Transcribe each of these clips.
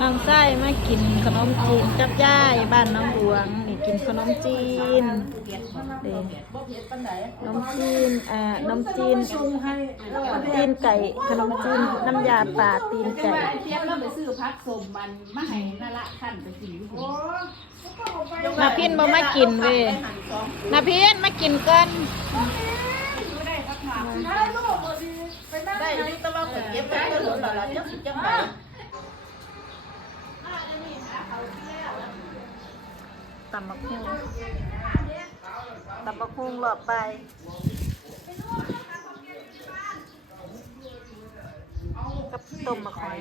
น้องไส้มากินขนมจีนกับย่ายบ้านน้องหลวงนี่กินขนมจีนเด็ขนมจีนอ่าขนมจีนตีนไก่ขนมจีนน้ำยาป่าตีนไก่เทียบแล้วไปซื้อพักสมมันมาให้นั่นละขั้นไปกินอยู่พุ่นนาพินบ่มากินเว้ยนาพินมากินกัน ได้อยุตะวันเก็บไว้ก็หล่นแล้วล่ะจักสิจังไดตำบักหุ่งตำบักหุ่งหลอดไปกับต้มมะขอย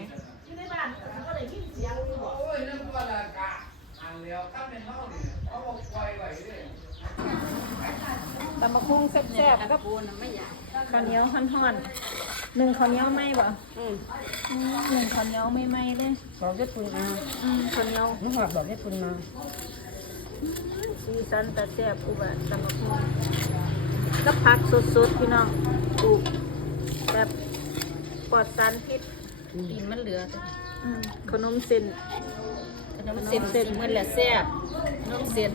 ตำบักหุ่งแซ่บๆกับปูนไม่อยาก ข้าวเหนียวห่อนๆหนึ่งข้าวเหนียวไหมบ่อืมอืมหนึ่งข้าวเหนียวไม่ไหมเลยบอกได้ปูนอะอืมข้าวเหนียวนึกว่าบอกได้ปูนมาสีสันแต่แซ่บอุบะตำบักหุ่งกับผักสดๆพี่น้องปลูกแบบปลอดสารพิษดินมันเหลืออืมขนมเส้น ขนมเส้นเส้นมันแหละแซ่บขนมเส้น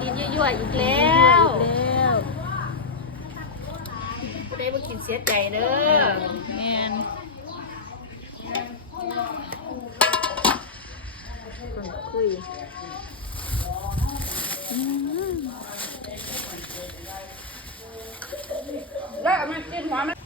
กินยั่วๆอีกแล้วแล้ว ได้บ่กินเสียใจเด้อแมนคนคุยอืม แล้วมันกินหัวมัน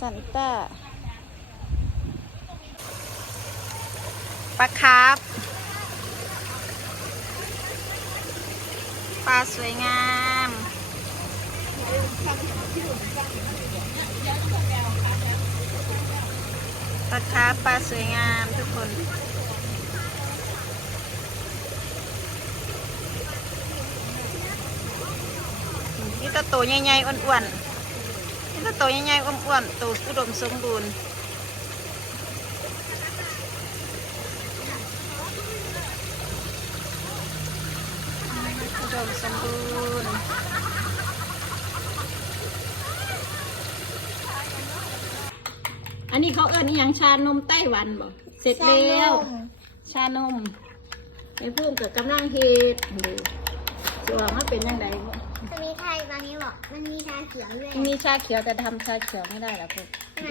สันต้าปลาคาร์ฟปลาสวยงาม ปลาคาร์ฟปลาสวยงามทุกคนนี่ตะโตใหญ่ๆอ้วนๆ นี่ตะโตใหญ่ๆอ้วนๆโตอุดมสมบูรณ์อุดมสมบูรณ์อันนี้เขาเอิ้นอหยังชานมไต้หวันบ่เสร็จแล้ว ชานมไอ้พุ่มกับกำลังเฮ็ดดูสิว่ามันเป็นยังไงบ่ จะมีไทยตอนนี้บอกมันมีชาเขียวด้วย มีชาเขียวแต่ทำชาเขียวไม่ได้หรอพวกใช่ไหม